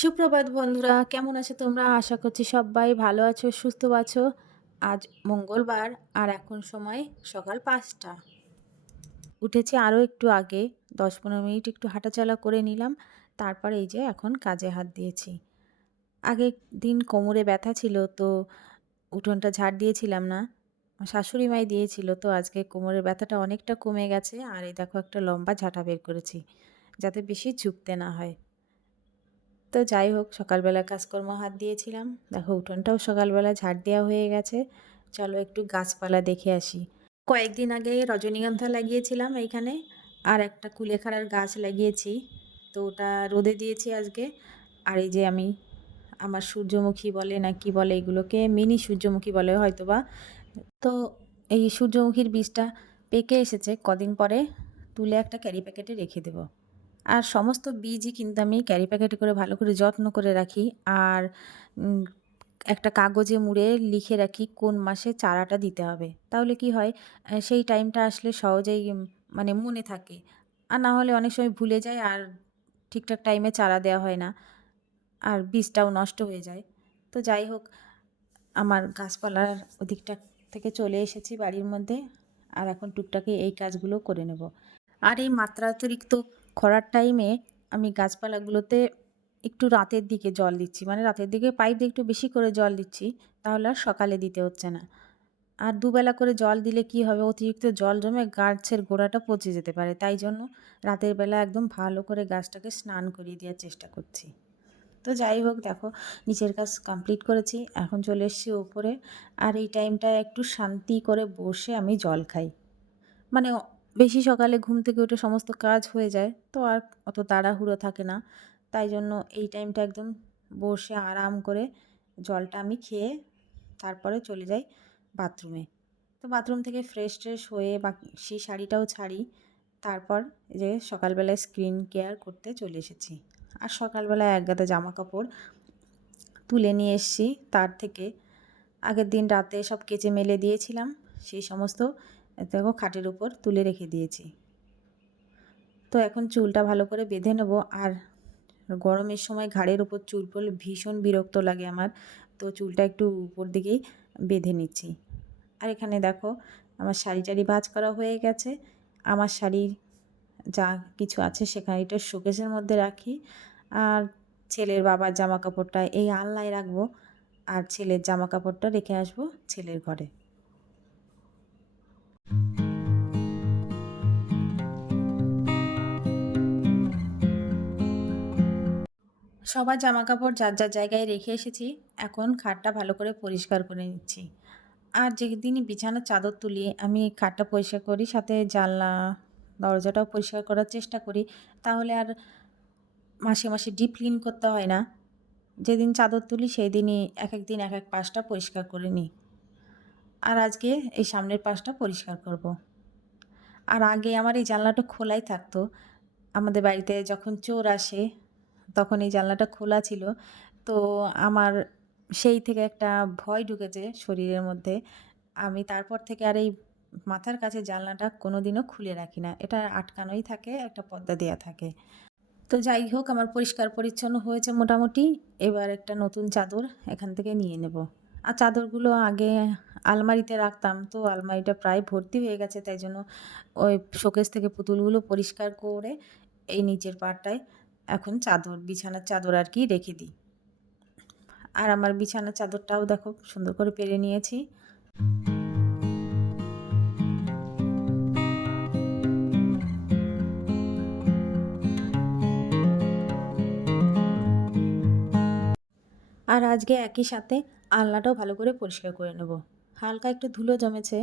সুপ্রভাত বন্ধুরা, কেমন আছো তোমরা? আশা করছি সবাই ভালো আছো, সুস্থ আছো। আজ মঙ্গলবার আর এখন সময় সকাল পাঁচটা। উঠেছি আরও একটু আগে, দশ পনেরো মিনিট একটু হাঁটাচলা করে নিলাম। তারপর এই যে এখন কাজে হাত দিয়েছি। আগের দিন কোমরে ব্যথা ছিল তো উঠোনটা ঝাড় দিয়েছিলাম না। শাশুড়ি মাই দিয়েছিল তো আজকে কোমরের ব্যথাটা অনেকটা কমে গেছে আর এই দেখো একটা লম্বা ঝাঁটা বের করেছি যাতে বেশি ঝুঁকতে না হয়। তো যাই হোক, সকালবেলা কাজকর্ম হাত দিয়েছিলাম। দেখো উঠোনটাও সকালবেলা ঝাড় দেওয়া হয়ে গেছে। চলো একটু গাছপালা দেখে আসি। কয়েকদিন আগে রজনীগন্ধা লাগিয়েছিলাম এইখানে আর একটা কুলেখাড়ার গাছ লাগিয়েছি। তো ওটা রোদে দিয়েছি আজকে। আর এই যে আমি আমার সূর্যমুখী বলে না কি বলে এগুলোকে, মিনি সূর্যমুখী বলে হয়তো বা তো এই সূর্যমুখীর বীজটা পেকে এসেছে, কদিন পরে তুলে একটা ক্যারি প্যাকেটে রেখে দেবো। আর সমস্ত বীজই কিন্তু আমি ক্যারি প্যাকেটে করে ভালো করে যত্ন করে রাখি। আর একটা কাগজে মুড়ে লিখে রাখি কোন মাসে চারাটা দিতে হবে। তাহলে কি হয় সেই টাইমটা আসলে সহজেই মানে মনে থাকে। আর না হলে অনেক সময় ভুলে যায় আর ঠিকঠাক টাইমে চারা দেওয়া হয় না। আর বীজটাও নষ্ট হয়ে যায়। তো যাই হোক, আমার গাছপালার ওদিকটা থেকে চলে এসেছি বাড়ির মধ্যে আর এখন টুকটাকে এই কাজগুলো করে নেব। আর এই মাত্রাতিরিক্ত খরার টাইমে আমি গাছপালাগুলোতে একটু রাতের দিকে জল দিচ্ছি। মানে রাতের দিকে পাইপ দিয়ে একটু বেশি করে জল দিচ্ছি, তাহলে আর সকালে দিতে হচ্ছে না। আর দুবেলা করে জল দিলে কি হবে? অতিরিক্ত জল জমে গাছের গোড়াটা পচে যেতে পারে। তাই জন্য রাতের বেলা একদম ভালো করে গাছটাকে স্নান করিয়ে দেওয়ার চেষ্টা করছি। তো যাই হোক দেখো নিচের কাজ কমপ্লিট করেছি, এখন চলে এসেছি ওপরে আর এই টাইমটায় একটু শান্তি করে বসে আমি জল খাই। মানে বেশি সকালে ঘুম থেকে উঠে সমস্ত কাজ হয়ে যায়, তো আর অত তাড়াহুড়ো থাকে না। তাই জন্য এই টাইমটা একদম বসে আরাম করে জলটা আমি খেয়ে তারপরে চলে যাই বাথরুমে তো বাথরুম থেকে ফ্রেশ ট্রেশ হয়ে বা, সেই শাড়িটাও ছাড়ি, তারপর যে সকালবেলায় স্ক্রিন কেয়ার করতে চলে এসেছি। আর সকালবেলায় এক গাদা জামা কাপড় তুলে নিয়ে এসেছি। তার থেকে আগের দিন রাতে সব কেচে মেলে দিয়েছিলাম। সেই সমস্ত দেখো, খাটের উপর তুলে রেখে দিয়েছি। তো এখন চুলটা ভালো করে বেঁধে নেব। আর গরমের সময় ঘাড়ের উপর চুল পড়লে ভীষণ বিরক্ত লাগে আমার। তো চুলটা একটু উপর দিকেই বেঁধে নিচ্ছি। আর এখানে দেখো, আমার শাড়ি টাড়ি ভাজ করা হয়ে গেছে। আমার শাড়ির যা কিছু আছে সেখানে এটা শোকেসের মধ্যে রাখি। আর ছেলের বাবার জামা কাপড়টা এই আলনায় রাখব আর ছেলের জামা কাপড়টা রেখে আসব ছেলের ঘরে। সবার জামা কাপড় যার যার জায়গায় রেখে এসেছি, এখন খাটটা ভালো করে পরিষ্কার করে নিচ্ছি। আর যেদিনই বিছানার চাদর তুলি, আমি খাটটা পরিষ্কার করি, সাথে জানলা দরজাটাও পরিষ্কার করার চেষ্টা করি, তাহলে আর মাসে মাসে ডিপ ক্লিন করতে হয় না। যেদিন চাদর তুলি সেই দিনই এক এক দিন এক এক পাশটা পরিষ্কার করে নিই। আর আজকে এই সামনের পাশটা পরিষ্কার করব। আর আগে আমার এই জানলাটা খোলাই থাকতো। আমাদের বাড়িতে যখন চোর আসে, তখন এই জানলাটা খোলা ছিল। তো আমার সেই থেকে একটা ভয় ঢুকেছে শরীরের মধ্যে। আমি তারপর থেকে আর এই মাথার কাছে জানলাটা কোনো দিনও খুলে রাখি না। এটা আটকানোই থাকে, একটা পর্দা দেওয়া থাকে। তো যাই হোক, আমার পরিষ্কার পরিচ্ছন্ন হয়েছে মোটামুটি। এবার একটা নতুন চাদর এখান থেকে নিয়ে নেব। আর চাদরগুলো আগে আলমারিতে রাখতাম, তো আলমারিটা প্রায় ভর্তি হয়ে গেছে, তাই জন্য ওই শোকেস থেকে পুতুলগুলো পরিষ্কার করে এই নিচের পাড়টায় এখন চাদর, বিছানার চাদর আর কি রেখে দিই। আর আমার বিছানার চাদরটাও দেখো, সুন্দর করে পেরে নিয়েছি। আর আজকে একই সাথে আলনাটাও ভালো করে পরিষ্কার করে নেব। হালকা একটু ধুলো জমেছে,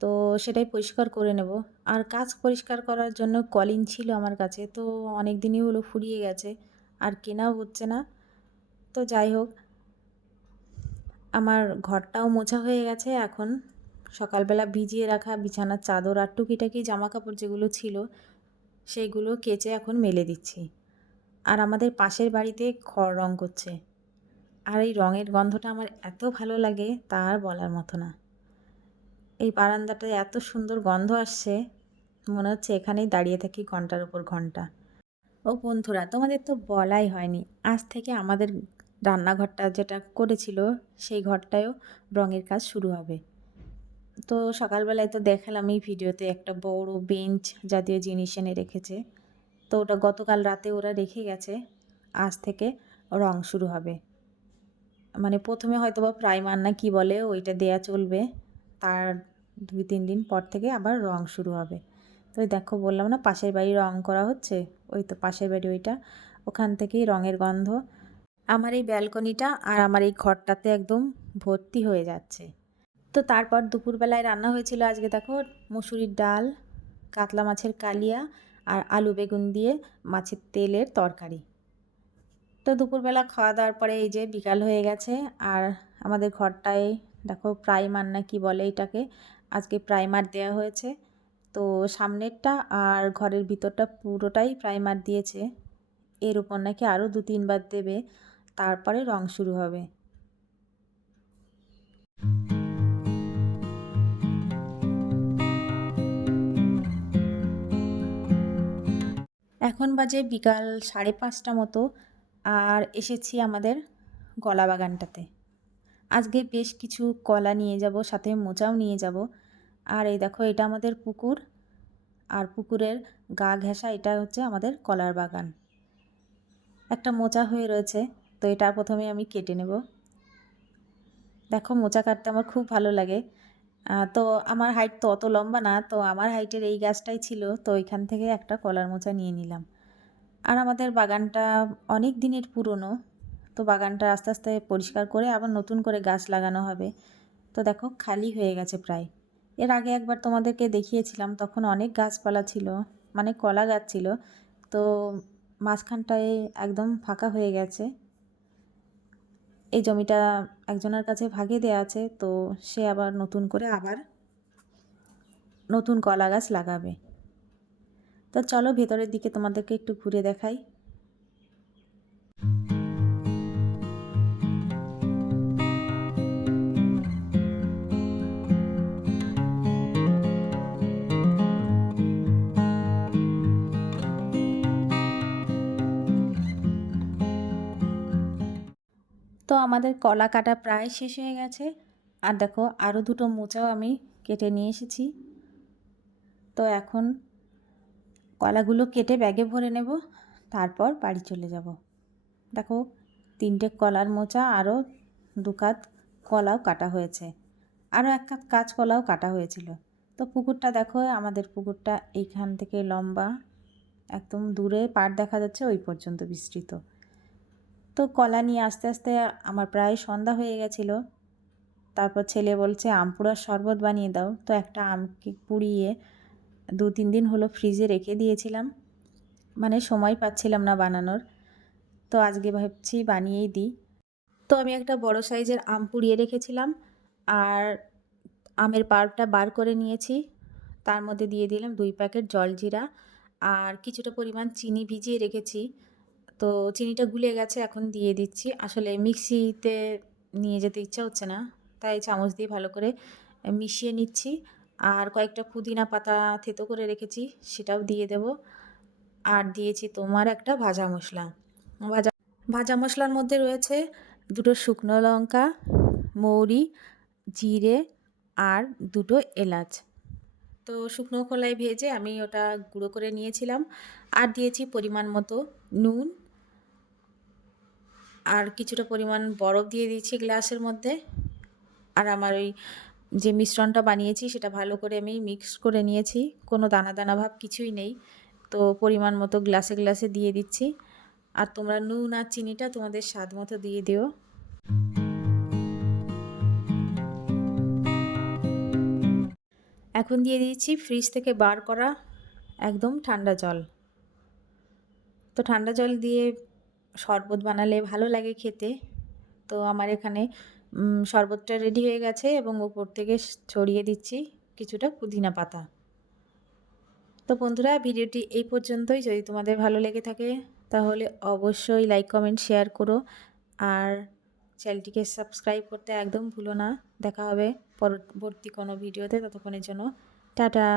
তো সেটাই পরিষ্কার করে নেব। আর কাজ পরিষ্কার করার জন্য কলিন ছিল আমার কাছে, তো অনেক দিনই হলো ফুরিয়ে গেছে, আর কেনাও হচ্ছে না। তো যাই হোক, আমার ঘরটাও মোছা হয়ে গেছে এখন। সকালবেলা ভিজিয়ে রাখা বিছানার চাদর আর টুকিটাকি জামা কাপড় যেগুলো ছিল, সেইগুলো কেচে এখন মেলে দিচ্ছি। আর আমাদের পাশের বাড়িতে খড় রং করছে। আর এই রঙের গন্ধটা আমার এত ভালো লাগে তা আর বলার মতো না। এই বারান্দাটায় এত সুন্দর গন্ধ আসছে, মনে হচ্ছে এখানেই দাঁড়িয়ে থাকি ঘণ্টার উপর ঘণ্টা। ও বন্ধুরা, তোমাদের তো বলাই হয়নি। আজ থেকে আমাদের রান্নাঘরটা যেটা করেছিল, সেই ঘরটায়ও রঙের কাজ শুরু হবে। তো সকালবেলায় তো দেখালাম এই ভিডিওতে একটা বড় বেঞ্চ জাতীয় জিনিস এনে রেখেছে। তো ওটা গতকাল রাতে ওরা রেখে গেছে। আজ থেকে রং শুরু হবে। মানে প্রথমে হয়তো বা প্রাইমার না কি বলে ওইটা দেয়া চলবে। তার দুই, তিন দিন পর থেকে আবার রং শুরু হবে। তো দেখো বললাম না, পাশের বাড়ি রং করা হচ্ছে? ওই তো পাশের বাড়ি ওইটা। ওখান থেকেই রঙের গন্ধ। আমার এই ব্যালকনিটা আর আমার এই ঘরটাতে একদম ভর্তি হয়ে যাচ্ছে। তো তারপর দুপুরবেলায় রান্না হয়েছিল আজকে দেখো মুসুরির ডাল, কাতলা মাছের কালিয়া আর আলু বেগুন দিয়ে মাছের তেলের তরকারি। তো দুপুরবেলা খাওয়া দাওয়ার পরে এই যে বিকাল হয়ে গেছে। আর আমাদের ঘরটায় দেখো প্রাইমার না কি বলে এটাকে, আজকে প্রাইমার দেওয়া হয়েছে। তো সামনেরটা আর ঘরের ভিতরটা পুরোটাই প্রাইমার দিয়েছে। এর উপর নাকি আরও দু তিনবার দেবে, তারপরে রং শুরু হবে। এখন বাজে বিকাল সাড়ে পাঁচটা মতো। আর এসেছি আমাদের কলা বাগানটাতে। আজকে বেশ কিছু কলা নিয়ে যাব, সাথে মোচাও নিয়ে যাব। আর এই দেখো, এটা আমাদের পুকুর। আর পুকুরের গা ঘেঁষা, এটা হচ্ছে আমাদের কলার বাগান। একটা মোচা হয়ে রয়েছে, তো এটা প্রথমে আমি কেটে নেব। দেখো, মোচা কাটতে আমার খুব ভালো লাগে। তো আমার হাইট তো অত লম্বা না, তো আমার হাইটের এই গাছটাই ছিল, তো এখান থেকে একটা কলার মোচা নিয়ে নিলাম। আর আমাদের বাগানটা অনেক দিনের পুরনো। তো বাগানটা আস্তে আস্তে পরিষ্কার করে আবার নতুন করে গাছ লাগানো হবে। তো দেখো, খালি হয়ে গেছে প্রায়। এর আগে একবার তোমাদেরকে দেখিয়েছিলাম, তখন অনেক গাছপালা ছিল মানে কলা গাছ ছিল। তো মাঝখানটায় একদম ফাঁকা হয়ে গেছে। এই জমিটা একজনের কাছে ভাগে দেওয়া আছে, তো সে আবার নতুন করে আবার নতুন কলা গাছ লাগাবে। তো চলো ভেতরের দিকে তোমাদেরকে একটু ঘুরে দেখাই। তো আমাদের কলা কাটা প্রায় শেষ হয়ে গেছে। আর দেখো আরও দুটো মোচাও আমি কেটে নিয়ে এসেছি। তো এখন কলাগুলো কেটে ব্যাগে ভরে নেব, তারপর বাড়ি চলে যাব। দেখো, তিনটে কলার মোচা আরও দু কাত কলাও কাটা হয়েছে। আরও এক কাত কাঁচকলাও কাটা হয়েছিল। তো পুকুরটা দেখো, আমাদের পুকুরটা এইখান থেকে লম্বা, একদম দূরে পাড় দেখা যাচ্ছে, ওই পর্যন্ত বিস্তৃত। তো কলা নিয়ে আস্তে আস্তে আমার প্রায় সন্ধ্যা হয়ে গেছিল। তারপর ছেলে বলছে, আম পোড়ার শরবত বানিয়ে দাও। তো একটা আমকে পুড়িয়ে দু তিন দিন হলো ফ্রিজে রেখে দিয়েছিলাম। মানে সময় পাচ্ছিলাম না বানানোর। তো আজকে ভাবছি বানিয়েই দিই। তো আমি একটা বড় সাইজের আম পুড়িয়ে রেখেছিলাম আর আমের পাল্পটা বার করে নিয়েছি। তার মধ্যে দিয়ে দিলাম দুই প্যাকেট জলজিরা আর কিছুটা পরিমাণ চিনি ভিজিয়ে রেখেছি। তো চিনিটা গুলে গেছে, এখন দিয়ে দিচ্ছি। আসলে মিক্সিতে নিয়ে যেতে ইচ্ছা হচ্ছে না, তাই চামচ দিয়ে ভালো করে মিশিয়ে নিচ্ছি। আর কয়েকটা পুদিনা পাতা থেতো করে রেখেছি, সেটাও দিয়ে দেব। আর দিয়েছি তোমার একটা ভাজা মশলা। ভাজা ভাজা মশলার মধ্যে রয়েছে দুটো শুকনো লঙ্কা, মৌরি, জিরে আর দুটো এলাচ। তো শুকনো খোলায় ভেজে আমি ওটা গুঁড়ো করে নিয়েছিলাম। আর দিয়েছি পরিমাণ মতো নুন। আর কিছুটা পরিমাণ বরফ দিয়ে দিয়েছি গ্লাসের মধ্যে। আর আমার ওই যে মিশ্রণটা বানিয়েছি সেটা ভালো করে আমি মিক্স করে নিয়েছি। কোনো দানা দানা ভাব কিছুই নেই। তো পরিমাণ মতো গ্লাসে গ্লাসে দিয়ে দিচ্ছি। আর তোমরা নুন আর চিনিটা তোমাদের স্বাদ মতো দিয়ে দিও। এখন দিয়ে দিয়েছি ফ্রিজ থেকে বার করা একদম ঠান্ডা জল। তো ঠান্ডা জল দিয়ে শরবত বানালে ভালো লাগে খেতে। তো আমার এখানে শরবতটা রেডি হয়ে গেছে এবং ওপর থেকে ছড়িয়ে দিচ্ছি কিছুটা পুদিনা পাতা। তো বন্ধুরা, ভিডিওটি এই পর্যন্তই। যদি তোমাদের ভালো লেগে থাকে, তাহলে অবশ্যই লাইক কমেন্ট শেয়ার করো। আর চ্যানেলটিকে সাবস্ক্রাইব করতে একদম ভুলো না। দেখা হবে পরবর্তী কোনো ভিডিওতে। ততক্ষণের জন্য টাটা।